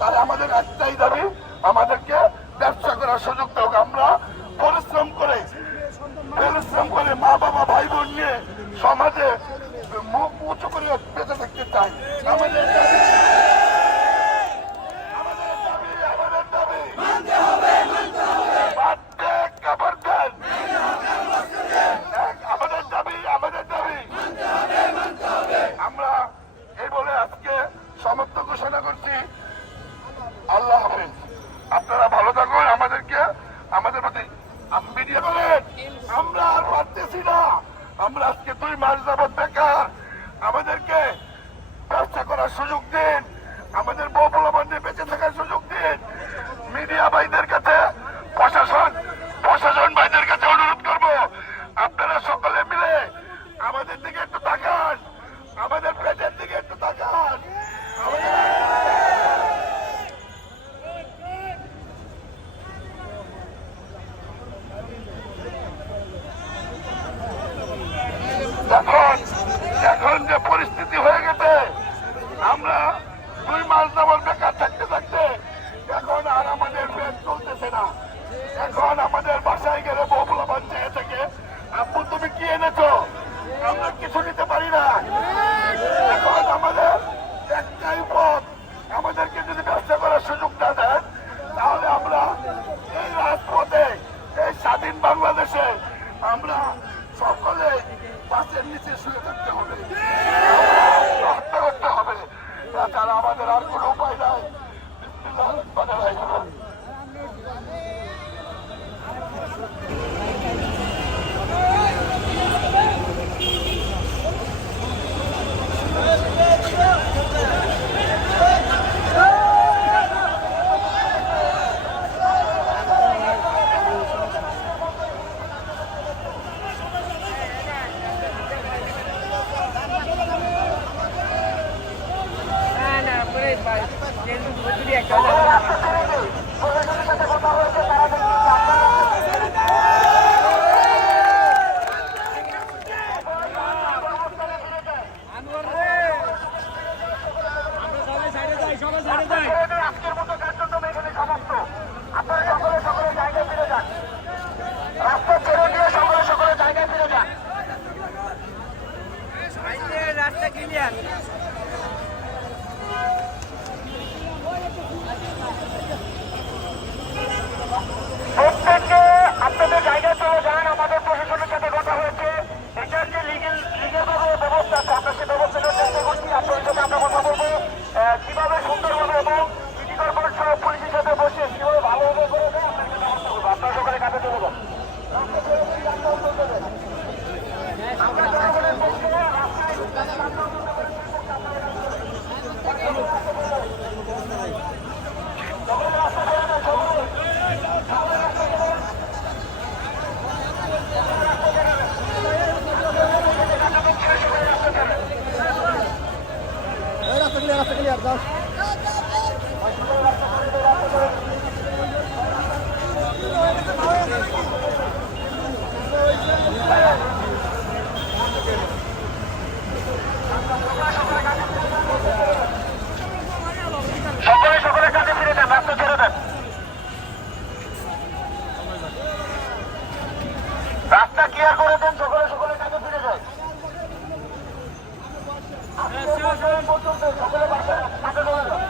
তাই আমাদের একটাই দাবি, আমাদেরকে ব্যবসা করার সুযোগ হোক। আমরা পরিশ্রম করে মা বাবা ভাই বোন নিয়ে সমাজে মুখ উঁচু করে বেঁচে থাকতে চাই। আমাদের আমরা এই বলে আজকে সমাপ্ত ঘোষণা করছি। আল্লাহ হাফেজ। আপনারা ভালো থাকুন। আমাদের প্রতি মিডিয়া বলেন, আমরা আর পারতেছি না। আমরা আজকে 2 মাস যাবৎ বেকার। আমাদেরকে ব্যবসা করার সুযোগ দিন, আমাদের বউ পোলাপান নিয়ে বেঁচে থাকার সুযোগ দিন। মিডিয়া ভাইদের কাছে, প্রশাসন ভাইদের কাছে অনুরোধ করব, আপনারা সকলে মিলে আমাদের দিকে একটু তাকান, আমাদের পেটের দিকে একটু তাকান। এখন যে পরিস্থিতি হয়ে গেছে, আমরা 2 মাস যাবত বেকার থাকতে থাকতে এখন আর আমাদের পেট চলতেছে না। এখন আমাদের বাসায় গেলে বহুগুলো বাচ্চা থেকে, আব্বু তুমি কি এনেছো? আমরা কিছু নিতে পারি না। এখন আমাদের একটাই পথ, আমাদেরকে যদি ব্যবসা করার সুযোগ না দেন, তাহলে আমরা এই রাজপথে, এই স্বাধীন বাংলাদেশে আমরা সকলে বাসের নিচে শুয়ে থাকতে হবে, হত্যা করতে হবে। তাছাড়া আমাদের আর কোনো উপায় নাই। আজকের মতো কার্যক্রম এখানে সমাপ্ত। আপনারা সকলে জায়গায় ফিরে যান, রাস্তা ছেড়ে দিয়ে সকলে জায়গায় ফিরে যান। রাস্তা ক্লিয়ার। প্রত্যেককে আপনাদের জায়গায় চলে যান। আমাদের প্রশাসনের সাথে কথা হয়েছে, এটার যে লিগেল ব্যবস্থা আছে, আমরা সে ব্যবস্থা চেষ্টা করছি। আপনাদের সাথে আমরা কথা বলবো কিভাবে সুন্দরভাবে এবং সিটি কর্পোরেশন সহ পুলিশের সাথে বসে কিভাবে ভালোভাবে করে দেয়, আপনার সাথে ব্যবস্থা করবো। আপনারা সকালে কাজে চলে যান। রাস্তা ক্লিয়ার দাও। সকলে কাজে ফিরে যান, রাস্তা ছেড়ে দেন। রাস্তা ক্লিয়ার করে দেন, সকলে কাজে ফিরে যায়। সকলে কাজে চলে যান।